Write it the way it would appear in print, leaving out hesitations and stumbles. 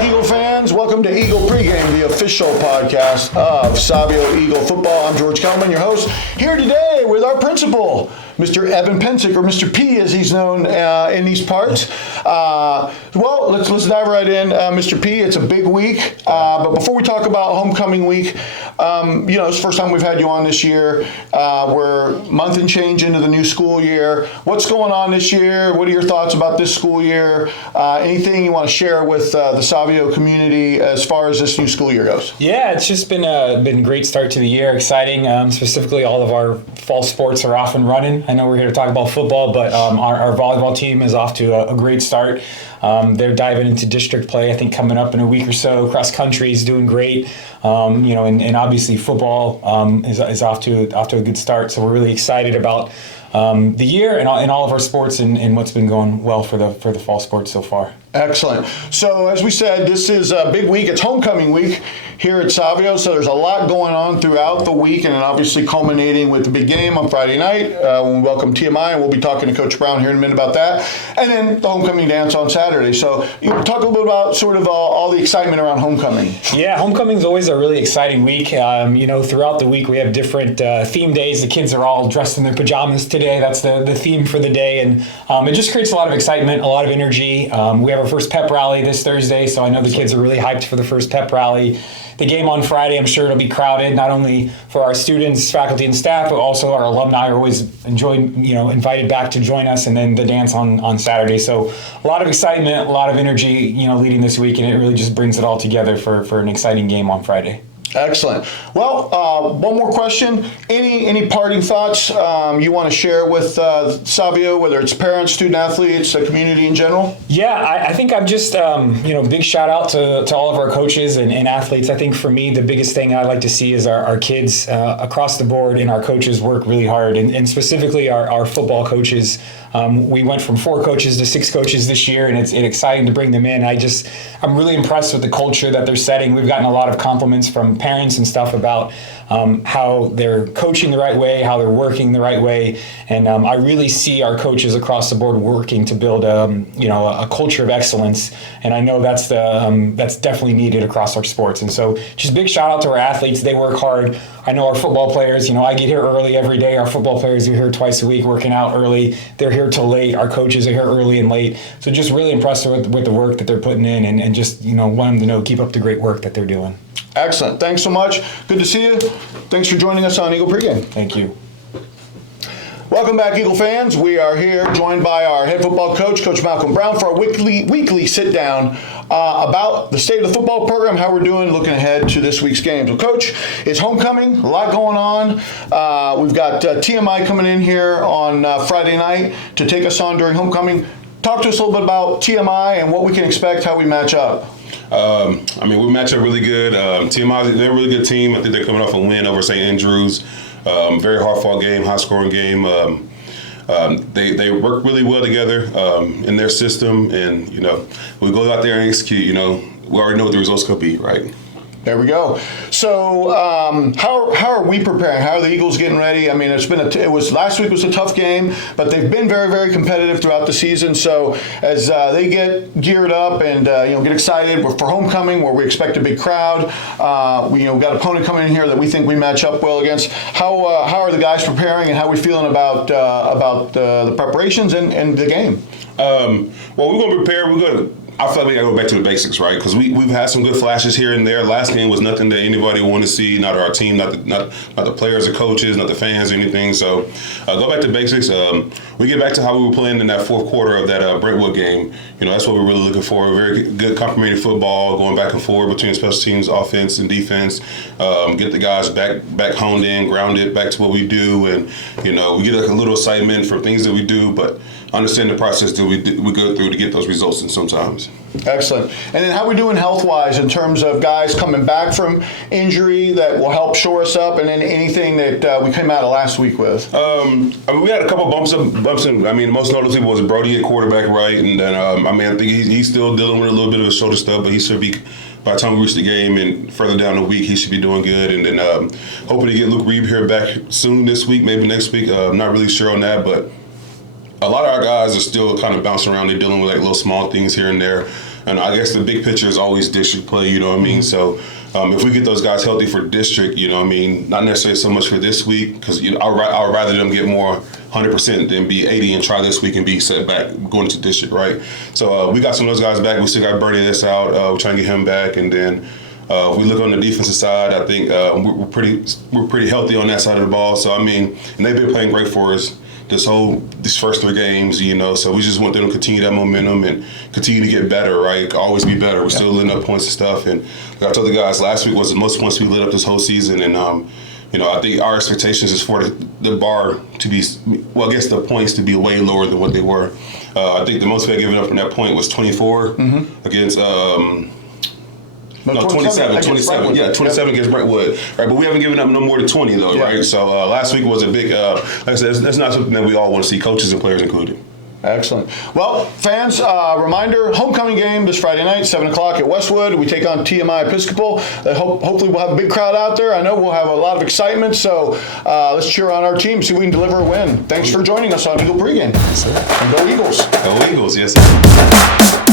back, Eagle fans. Welcome to Eagle Pregame, the official podcast of Savio Eagle Football. I'm George Kelman, your host, here today with our principal, Mr. Evan Psencik, or Mr. P as he's known in these parts. Well, let's dive right in. Mr. P, it's a big week. But before we talk about homecoming week, it's the first time we've had you on this year. We're a month and change into the new school year. What's going on this year? What are your thoughts about this school year? Anything you want to share with the Savio community as far as this new school year goes? Yeah, it's just been a great start to the year. Exciting. Specifically, all of our fall sports are off and running. I know we're here to talk about football, but our volleyball team is off to a great start. They're diving into district play, I think, coming up in a week or so. Cross country is doing great. And obviously football is off to a good start. So we're really excited about the year and all of our sports and what's been going well for the fall sports so far. Excellent. So as we said, this is a big week. It's homecoming week here at Savio, so there's a lot going on throughout the week, and then obviously culminating with the big game on Friday night when we welcome TMI, and we'll be talking to Coach Brown here in a minute about that, and then the homecoming dance on Saturday. So talk a little bit about sort of all the excitement around homecoming. Yeah, homecoming is always a really exciting week. Throughout the week we have different theme days. The kids are all dressed in their pajamas today. That's the theme for the day, and it just creates a lot of excitement, a lot of energy. We have our first pep rally this Thursday, so I know the kids are really hyped for the first pep rally. The game on Friday, I'm sure it'll be crowded, not only for our students, faculty, and staff, but also our alumni are always invited back to join us, and then the dance on Saturday. So a lot of excitement, a lot of energy, leading this week, and it really just brings it all together for an exciting game on Friday. Excellent. Well, one more question. Any parting thoughts you want to share with Savio, whether it's parents, student athletes, the community in general? Yeah, I think I'm just, big shout out to all of our coaches and athletes. I think for me, the biggest thing I'd like to see is our kids across the board and our coaches work really hard, and specifically our football coaches. We went from 4 coaches to 6 coaches this year, and it's exciting to bring them in. I'm really impressed with the culture that they're setting. We've gotten a lot of compliments from parents and stuff about how they're coaching the right way, how they're working the right way, and I really see our coaches across the board working to build a culture of excellence, and I know that's definitely needed across our sports. And so just big shout out to our athletes. They work hard. I know our football players, I get here early every day. Our football players are here twice a week working out early. They're here till late. Our coaches are here early and late. So just really impressed with the work that they're putting in, and just want them to know, keep up the great work that they're doing. Excellent. Thanks so much. Good to see you. Thanks for joining us on Eagle Pregame. Thank you. Welcome back, Eagle fans. We are here joined by our head football coach, Coach Malcom Brown, for our weekly sit-down about the state of the football program, how we're doing, looking ahead to this week's games. Well, Coach, it's homecoming, a lot going on. We've got TMI coming in here on Friday night to take us on during homecoming. Talk to us a little bit about TMI and what we can expect, how we match up. We match up really good. TMI, they're a really good team. I think they're coming off a win over St. Andrews. Very hard-fought game, high-scoring game. They work really well together in their system, and we go out there and execute. We already know what the results could be, right? There we go. So, how are we preparing? How are the Eagles getting ready? I mean, last week was a tough game, but they've been very, very competitive throughout the season. So, as they get geared up and get excited for homecoming, where we expect a big crowd, we've got an opponent coming in here that we think we match up well against. How are the guys preparing, and how are we feeling about the preparations and the game? Well, we're going to prepare. I feel like we got to go back to the basics, right? Because we've had some good flashes here and there. Last game was nothing that anybody wanted to see, not our team, not the players or coaches, not the fans or anything. So go back to basics. We get back to how we were playing in that fourth quarter of that Brentwood game. That's what we're really looking for. Very good complementary football, going back and forth between special teams, offense, and defense. Get the guys back honed in, grounded, back to what we do. And, we get a little excitement for things that we do, but understand the process that we go through to get those results in sometimes. Excellent. And then how are we doing health-wise in terms of guys coming back from injury that will help shore us up, and then anything that we came out of last week with? We had a couple bumps in. Most noticeable was Brody at quarterback, right? And then, I think he's still dealing with a little bit of a shoulder stuff, but he should be, by the time we reach the game and further down the week, he should be doing good. And then hoping to get Luke Reeb here back soon this week, maybe next week. I'm not really sure on that, but a lot of our guys are still kind of bouncing around. They're dealing with like little small things here and there. And I guess the big picture is always district play, you know what I mean? So if we get those guys healthy for district, you know what I mean, not necessarily so much for this week, because I would rather them get more 100% than be 80 and try this week and be set back going to district, right? So we got some of those guys back. We still got Bernie this out. We're trying to get him back. And then if we look on the defensive side, I think we're pretty healthy on that side of the ball. So, I mean, and they've been playing great for us these first 3 games, you know, so we just want them to continue that momentum and continue to get better, right? Always be better. We're still letting up points and stuff. And like I told the guys, last week was the most points we lit up this whole season. And, you know, I think our expectations is for the bar to be, well, I guess the points to be way lower than what they were. I think the most we had given up from that point was 24 against, no, 27. Yeah, 27 against Brentwood. Right, but we haven't given up no more than 20, though, right? So last week was a big, like I said, that's not something that we all want to see, coaches and players included. Excellent. Well, fans, reminder, homecoming game this Friday night, 7 o'clock at Westwood. We take on TMI Episcopal. Hopefully we'll have a big crowd out there. I know we'll have a lot of excitement, so let's cheer on our team, see if we can deliver a win. Thanks for joining us on Eagle Pregame. Yes, sir. And go Eagles. Go Eagles, yes, sir.